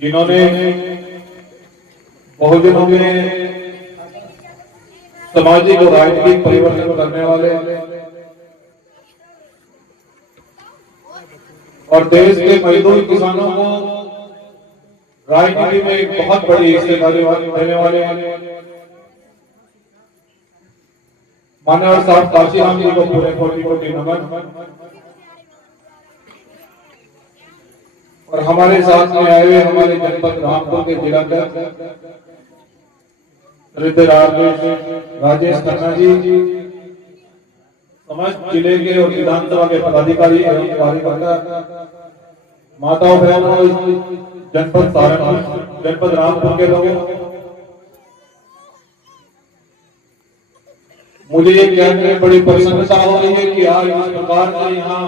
जिन्होंने बहुजनों में सामाजिक और राजनीतिक परिवर्तन करने वाले और देश के मजदूर किसानों को राजनीति में एक बहुत बड़ी हिस्सेदारी देने वाले मान्यवर साहब काशीराम जी को पूरे कोटि कोटि नमन। और हमारे साथ में आए हुए हमारे जनपद रामपुर के जिला राजेश खन्ना जी, समस्त जिले के और विधानसभा के पदाधिकारी एवं कार्यकर्ता, माताओं बहनों, जनपद सहारनपुर, जनपद रामपुर के लोगों, मुझे ये कहने में बड़ी प्रसन्नता हो रही है कि आज इस प्रकार से यहाँ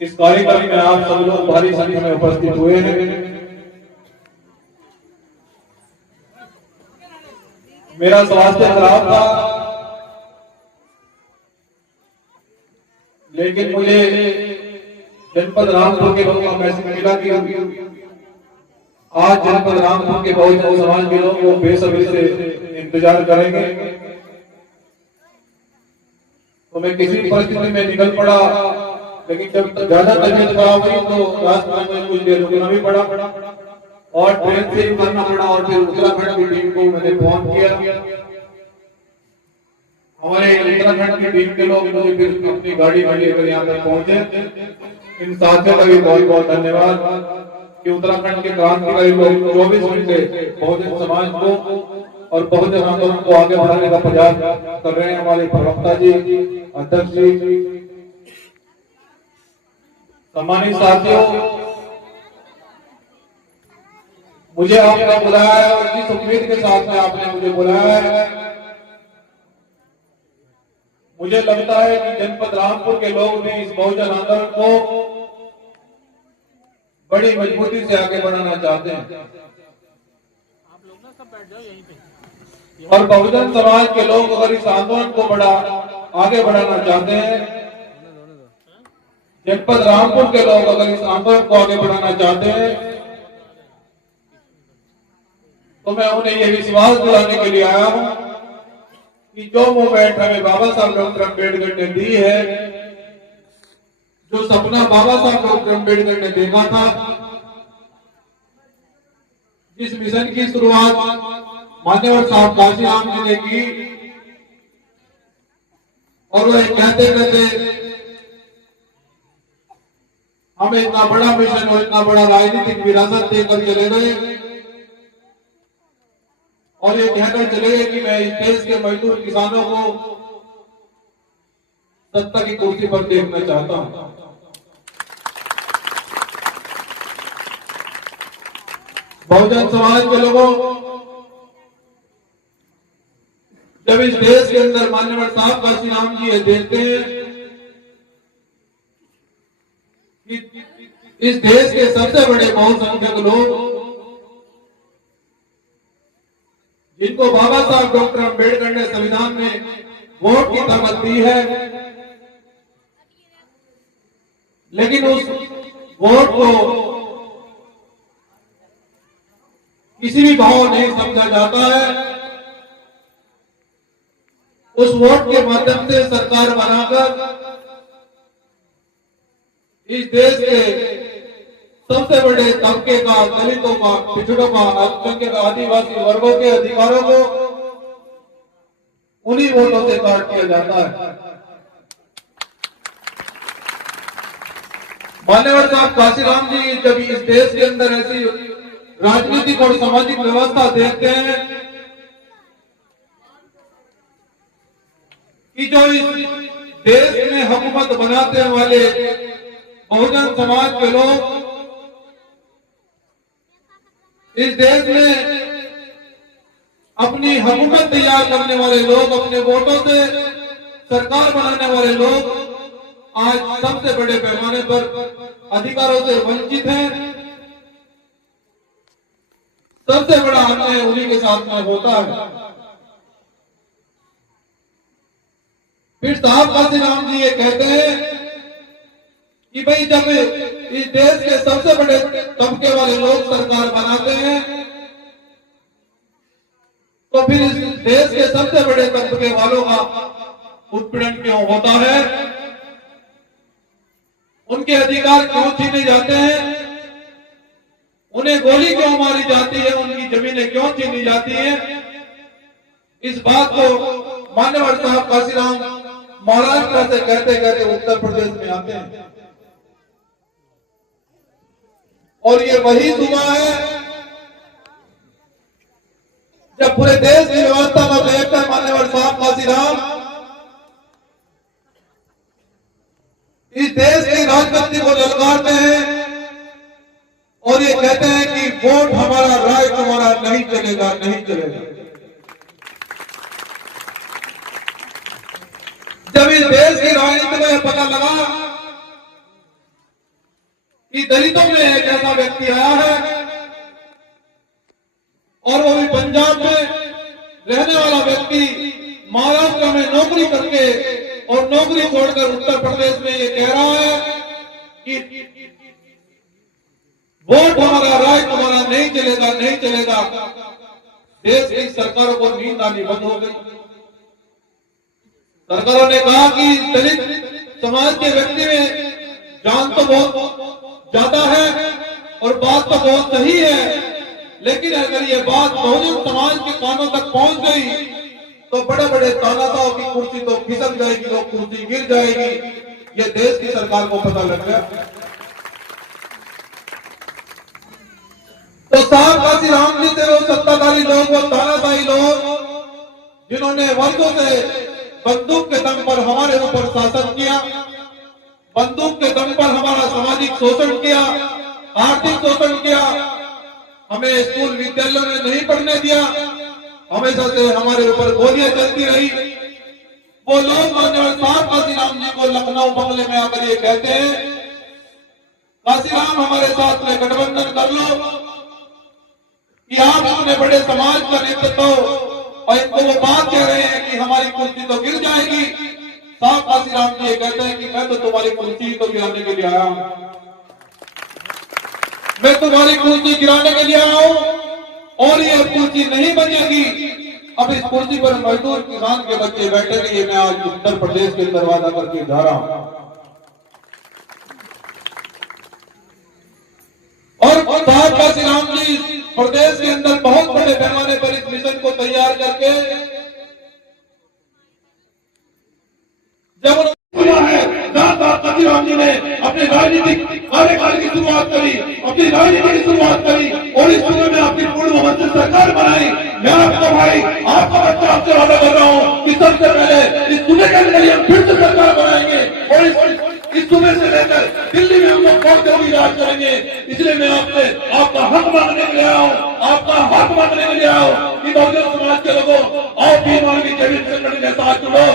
इस कार्यक्रम में आप सब लोग भारी संख्या में उपस्थित हुए हैं। मेरा स्वास्थ्य खराब था, लेकिन मुझे जनपद रामपुर के लोगों का मैसेज मिला कि आज जनपद रामपुर के बहुजन समाज के लोग वो बेसब्री से इंतजार करेंगे। तो मैं किसी परिस्थिति में निकल पड़ा, लेकिन जब ज्यादा तबीयत खराब हुई तो रास्ते में कुछ देर रुकना भी पड़ा और ट्रेन से ही करना पड़ा। और फिर उत्तराखंड की टीम को मैंने फोन किया, हमारे उत्तराखंड की टीम के लोग मुझे फिर अपनी गाड़ी में लेकर यहाँ तक पहुंचे। इन साथियों का भी बहुत बहुत धन्यवाद कि उत्तराखंड के क्रांतिकारी लोग 24 घंटे बहुजन समाज को और बहुजन आंदोलन को आगे बढ़ाने का प्रयास कर रहे हैं। हमारे प्रवक्ता जी, अध्यक्ष जी, सम्मानित साथियों, मुझे आपने बुलाया है और जिस उम्मीद के साथ में आपने मुझे बुलाया है, मुझे लगता है कि जनपद रामपुर के लोग भी इस बहुजन आंदोलन को बड़ी मजबूती से आगे बढ़ाना चाहते हैं। आप लोग ना सब बैठ जाओ यहीं पे। और बहुजन समाज के लोग अगर इस आंदोलन को आगे बढ़ाना चाहते हैं, जनपद रामपुर के लोग अगर इस आंदोलन को आगे बढ़ाना चाहते हैं, तो मैं उन्हें यह विश्वास दिलाने के लिए आया हूं कि जो मूवमेंट हमें बाबा साहब डॉक्टर अम्बेडकर ने दी है, जो सपना बाबा साहब डॉक्टर अम्बेडकर ने देखा था, जिस मिशन की शुरुआत मान्यवर साहब काशीराम जी ने की, और वह कहते कहते हमें इतना बड़ा मिशन और इतना बड़ा राजनीतिक विरासत देकर चले गए और ये कहकर चले गए कि मैं इस देश के मजदूर किसानों को सत्ता की कुर्सी पर देखना चाहता हूं। बहुजन समाज के लोगों, जब इस देश के अंदर मान्यवर साहब काशीराम जी ये देखते हैं कि इस देश के सबसे बड़े बहुसंख्यक लोग, जिनको बाबा साहब डॉक्टर अम्बेडकर ने संविधान में वोट की ताकत दी है, लेकिन उस वोट को किसी भी भाव नहीं समझा जाता है। उस वोट के माध्यम से सरकार बनाकर इस देश के सबसे बड़े तबके का, दलितों का, पिछड़ों का, अल्पसंख्यक आदिवासी वर्गों के अधिकारों को उन्हीं वोटों से काट दिया जाता है। मान्यवर साहब काशीराम जी जब इस देश के अंदर ऐसी राजनीतिक और सामाजिक व्यवस्था देखते हैं कि जो इस देश में हुकूमत बनाने वाले बहुजन समाज के लोग, इस देश में अपनी हुकूमत तैयार करने वाले लोग, अपने वोटों से सरकार बनाने वाले लोग आज सबसे बड़े पैमाने पर अधिकारों से वंचित हैं। सबसे बड़ा अन्याय उन्हीं के साथ में होता है। फिर साहब काशीराम जी ये कहते हैं कि भाई जब इस देश के सबसे बड़े तबके वाले लोग सरकार बनाते हैं तो फिर इस देश के सबसे बड़े तबके वालों का उत्पीड़न क्यों होता है, उनके अधिकार क्यों छीने जाते हैं, उन्हें गोली क्यों मारी जाती है, उनकी जमीनें क्यों छीनी जाती हैं। इस बात को मान्यवर साहब काशीराम महाराष्ट्र से कहते कहते उत्तर प्रदेश में आते हैं और ये वही सुबह है जब पूरे देश की व्यवस्था में देखकर मान्यवर साहब काशीराम इस देश की राजनीति को ललकारते हैं और ये कहते हैं कि वोट हमारा, राय तुम्हारा नहीं चलेगा, नहीं चलेगा। जब इस देश की राजनीति में पता लगा कि दलितों में एक ऐसा व्यक्ति आया है और वो भी पंजाब में रहने वाला व्यक्ति महाराष्ट्र में नौकरी करके और नौकरी छोड़कर उत्तर प्रदेश में ये कह रहा है कि वोट हमारा, राय तुम्हारा नहीं चलेगा, नहीं चलेगा। देश की सरकारों को नींद आनी बंद हो गई। सरकारों ने कहा कि दलित समाज के व्यक्ति में जान तो बहुत ज्यादा है और बात तो बहुत सही है, लेकिन अगर ये बात बहुजन समाज के कानों तक पहुंच गई तो बड़े बड़े तानाशाहों की कुर्सी तो खिसक जाएगी, तो कुर्सी गिर जाएगी। ये देश की सरकार को पता लग गया। तो साहब काशीराम जी थे वो सत्ताधारी लोग, वो तानाशाही लोग जिन्होंने वर्षों से बंदूक के दम पर हमारे ऊपर शासन किया, बंदूक के दम पर हमारा सामाजिक शोषण किया, आर्थिक शोषण किया, हमें स्कूल विद्यालयों में नहीं पढ़ने दिया, हमेशा से हमारे ऊपर गोलियां चलती रही। वो लोग मान्यवर साहब काशीराम जी को लखनऊ बंगले में आकर ये कहते हैं, काशीराम हमारे साथ में गठबंधन कर लो कि आप अपने बड़े समाज का नेतृत्व, और इनको वो बात कह रहे हैं कि हमारी कुर्सी तो गिर जाएगी। साहब काशीराम जी ये कहते हैं कि मैं तो तुम्हारी कुर्सी तो गिराने के लिए आया हूं, मैं तुम्हारी कुर्सी गिराने के लिए आया हूं और ये कुर्सी नहीं बचेगी। अब इस कुर्सी पर मजदूर किसान के बच्चे बैठेंगे। मैं आज उत्तर प्रदेश के दरवाजा करके जा रहा हूं और साहब काशीराम जी प्रदेश के अंदर बहुत बड़े पैमाने पर इस मिशन को तैयार करके जब काशीराम जी ने अपने राजनीतिक कार्यकाल की शुरुआत करी, अपनी राजनीति की शुरुआत करी और इस सूबे में अपनी पूर्ण बहुमत सरकार बनाई। मैं आपको भाई, आपका बच्चा आपसे वादा कर रहा हूँ कि सबसे पहले इस सूबे के अंदर हम फिर से सरकार बनाएंगे और इस सूबे से लेकर दिल्ली में हम लोग पहुंचते हुए राज करेंगे। इसलिए मैं आपसे आपका हक मांगने के लिए आया हूँ, आपका हक मांगने के लिए आया हूँ कि बहुजन समाज के लोगों, आप भी मानवीय जैविक संगठन के साथ जुड़ो।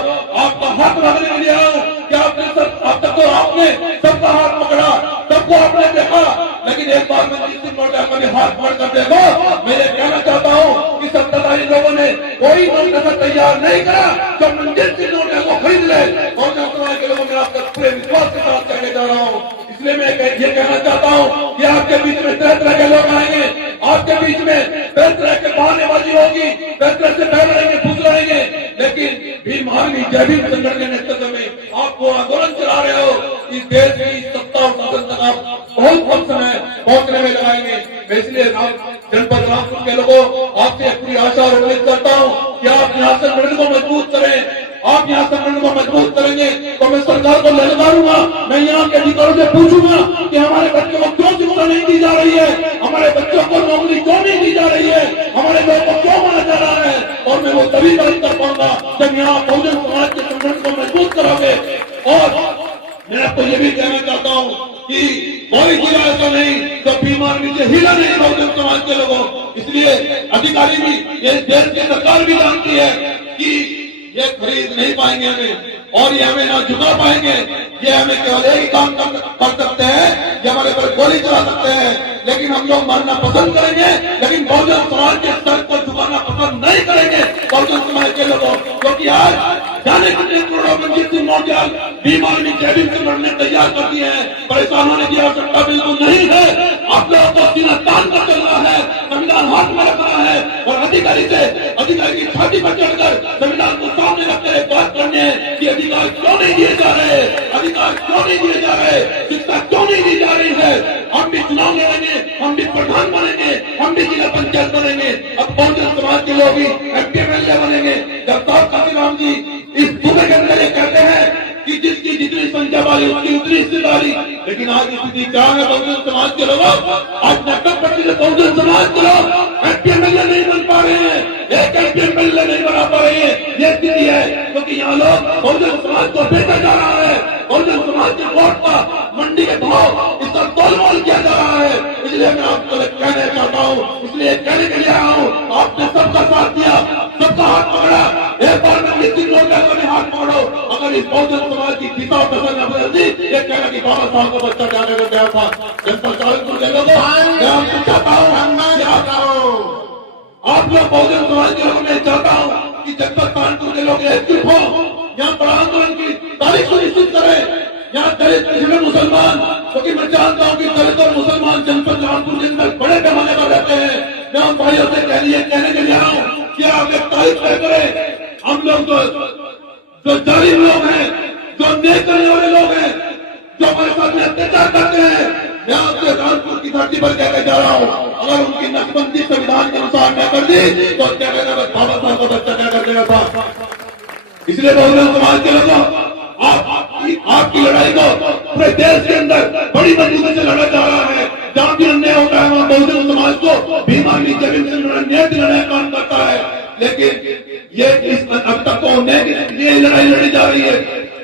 आपका हक मांगने के लिए आया हूँ कि आपने अब तक तो आपने सबका हाथ पकड़ा, सबको आपने देखा, लेकिन एक बार मनजीत सिंह मोटा का भी हाथ पकड़ कर देखो। मैं ये कहना चाहता हूँ कि सत्ताधारी लोगों ने कोई नोट तैयार नहीं करा जो मनजीत सिंह मोटा को खरीद ले। बहुजन समाज के लोगों में आपका पूरे विश्वास के साथ कहने जा रहा हूँ। इसलिए मैं ये कहना चाहता हूँ कि आपके बीच में तरह तरह के लोग आएंगे, आपके बीच में तरह तरह के बहानेबाजी होगी, तरह तरह से बह रहेंगे, फूस रहेंगे, लेकिन भी मानवीय जैविक संगठन के नेतृत्व में आपको आंदोलन चला रहे हो। इस देश की सत्ता और शासन तक आप बहुत कम समय पहुंचने में लगाएंगे। मैं इसलिए जनपद रामपुर के लोगों आपसे पूरी आशा और उम्मीद करता हूँ कि आप यहाँ संगठन को मजबूत करें। आप यहाँ संगठन को मजबूत करेंगे तो मैं सरकार को ललकारूंगा। मैं यहाँ के अधिकारियों से पूछूंगा कि हमारे बच्चों को क्यों शिक्षा नहीं दी जा रही है, हमारे बच्चों को नौकरी क्यों नहीं दी जा रही है, हमारे लोगों को क्यों मारा जा रहा है। और मैं वो तभी बात कर पाऊंगा जब यहाँ बहुजन समाज के संगठन को मजबूत करोगे। और मैं आपको ये भी कहना चाहता हूँ कि कोई जिला ऐसा नहीं जो बीमार नीचे हिला नहीं बहुजन समाज के लोगों। इसलिए अधिकारी भी, ये देश की सरकार भी जानती है कि ये खरीद नहीं पाएंगे हमें और ये हमें ना झुका पाएंगे। ये हमें केवल एक ही काम कर सकते हैं, ये हमारे पर गोली चला सकते हैं, लेकिन हम लोग मानना पसंद करेंगे, लेकिन बहुजन समाज के सर को झुकाना पसंद नहीं करेंगे बहुजन समाज के लोगों। क्योंकि आज जाने कितने करोड़ों मनजीत सिंह जाल भीम आर्मी जैविक संगठन ने तैयार कर दिए हैं। परेशान होने की आवश्यकता बिल्कुल नहीं है। आप लोगों को सीना तान कर चलना है, संविधान हाथ में रखना है और अधिकारी की छाती पर चढ़कर संविधान को सामने रखते हुए बात करने हैं कि अधिकार क्यों नहीं दिए जा रहे, अधिकार क्यों नहीं दिए जा रहे, शिक्षा क्यों नहीं दी जा रही है। हम भी चुनाव लड़ेंगे, हम भी प्रधान बनेंगे, हम भी जिला पंचायत बनेंगे, अब बहुजन समाज के लोग भी MP MLA बनेंगे। जब साहब काशीराम जी इस सूबे के अंदर ये कहते हैं कि जिसकी जितनी संख्या वाली उसकी उतनी हिस्सेदारी, लेकिन आज स्थिति क्या है बहुजन समाज के लोगों, आज 90% बहुजन समाज के लोग MP MLA नहीं बन पा रहे हैं, एक MP MLA नहीं बना पा रहे हैं। ये स्थिति है क्योंकि यहाँ लोग बहुजन समाज को बेचा जा रहा है, बहुजन समाज के वोट का मंडी के भाव इसका तोलमोल किया जा रहा है। इसलिए मैं आपको कहना चाहता हूँ, इसलिए कहने के लिए आया हूँ, आपने सबका साथ दिया, सबका हाथ पकड़ा, एक बार में किसी लोग में हाथ पकड़ो। अगर इस बहुजन समाज की दिशा पसंद न बदलती, ये कहना कि बाबा साहब का बच्चा जाने को गया था जनता चालू मैं आपको चाहता हूँ आप लोग बहुजन समाज के लोग, मैं चाहता हूँ कि जनपद कानपुर के लोग एकजुट हो, यहाँ बड़ा आंदोलन की तारीख सुनिश्चित करें। यहाँ दलित पिछड़े मुसलमान, क्योंकि मैं जानता हूँ कि दलित और मुसलमान जनपद कानपुर के अंदर बड़े पैमाने पर रहते हैं। मैं उन भाइयों से कहने के लिए आऊँ कि आप एक तारीख तय करें। हम लोग जो जालिम लोग हैं, जो नेक करने वाले लोग हैं, जो हमारे साथ में अत्याचार करते हैं, मैं आपसे कानपुर की धरती पर कहने जा रहा हूँ, अगर उनकी नसबंदी संविधान के अनुसार न कर दी तो क्या कहना बाबा साहब का बच्चा क्या कर देगा था। इसलिए बहुजन समाज के लोगों, आपकी लड़ाई को पूरे देश के अंदर बड़ी मजबूती से लड़ा जा रहा है। जहाँ भी अन्याय होता है वहाँ बहुजन समाज को भीम आर्मी जैविक संगठन न्याय दिलाने का काम करता है। लेकिन ये अब तक तो ये लड़ाई लड़ी जा रही है,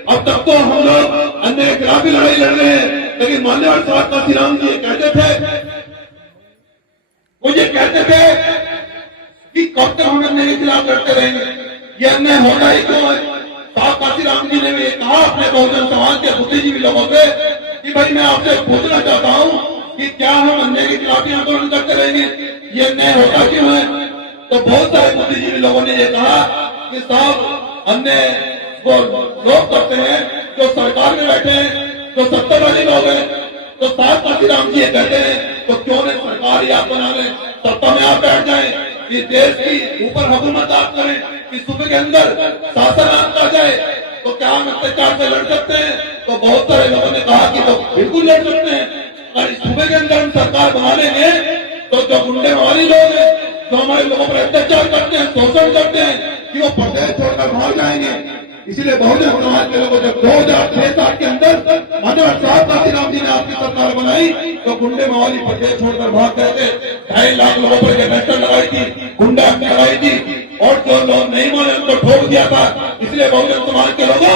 अब तक तो हम लोग अन्याय के खिलाफ लड़ाई लड़ रहे हैं। लेकिन मान्यवर साहब काशीराम जी कहते थे, वो ये कहते थे कि कब तक हम अन्याय के खिलाफ लड़ते रहेंगे, ये अन्याय होता ही क्यों है। साहब काशीराम जी ने ये कहा अपने बहुजन समाज के बुद्धिजीवी लोगों से कि भाई मैं आपसे पूछना चाहता हूँ कि क्या हम अन्याय के खिलाफ आंदोलन करते रहेंगे, ये अन्याय होता क्यों है। तो बहुत सारे बुद्धिजीवी लोगों ने ये कहा कि साहब अन्याय वो लोग करते हैं जो सरकार में बैठे हैं, जो सत्ता वाले लोग हैं। तो साहब काशीराम जी ये कहते हैं तो क्यों नहीं सरकार ही आप बना लें, सत्ता में आप बैठ जाएं, इस देश की ऊपर हुकूमत आप करें, इस सूबे के अंदर शासन आपका जाए, तो क्या हम अत्याचार से लड़ सकते हैं। तो बहुत सारे लोगों ने कहा कि तो बिल्कुल लड़ सकते हैं। अगर इस सूबे के अंदर हम सरकार बना लेंगे तो जो गुंडे वाले लोग हैं, जो हमारे लोगों पर अत्याचार करते हैं, शोषण करते हैं, कि वो प्रदेश छोड़कर भाग जाएंगे। इसीलिए बहुजन समाज के लोगों जब 2006-7 के अंदर मान्यवर साहब काशीराम जी ने आपकी सरकार बनाई तो गुंडे मवाली प्रदेश छोड़कर भाग गए थे। 2.5 लाख लोगों पर गैंगस्टर लगाई थी, गुंडा लगाई थी, और जो लोग नहीं माने उनको ठोक दिया था। इसलिए बहुजन समाज के लोगों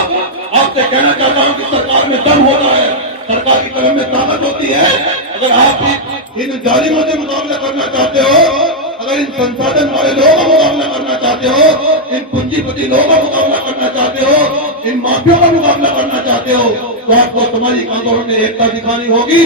आपसे कहना चाहता हूँ कि सरकार में दम होता है, सरकार की कलम में ताकत होती है। अगर आप इन जालिमों से मुकाबला करना चाहते हो, अगर इन संसाधन वाले लोगों का मुकाबला करना चाहते हो, इन पूंजीपति लोगों का मुकाबला करना चाहते हो, इन माफियों का मुकाबला करना चाहते हो, तो आपको सामाजिक आंदोलन में एकता दिखानी होगी।